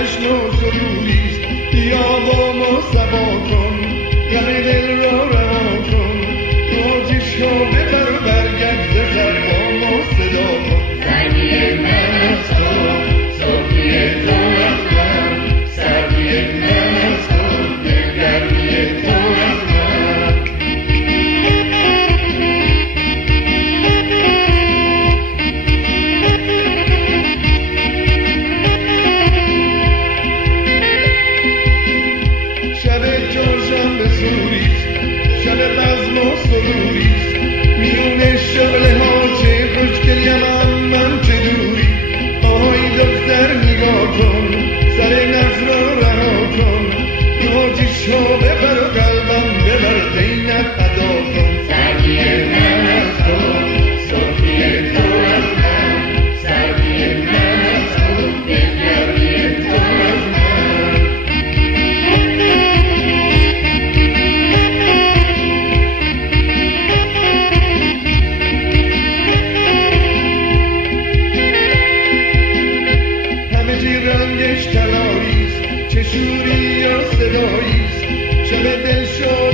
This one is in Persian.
جشن و سروریست. بیا با ما سبا کن، غم دل را رها کن، تو چشم ببر و برگرد ز سر با ما صدا کن. زنی من از تو، صبحی تو از من، سردی من از تو، دلگرمی تو از من. شب چهارشنبه سوریست، شب بزم و سروریست، میون شعله ها چه خوشگلیم من چه دوری. آهای دختر نگاه کن، سر ناز را رها کن، تو چشم ببر و قلبم ببر زینت ادا کن. زنی من از تو، صبحی تو از من، سردی من از تو، دلگرمی تو از من. همه چی رنگش طلاییست، چه شوری و صداییست، شب دل شد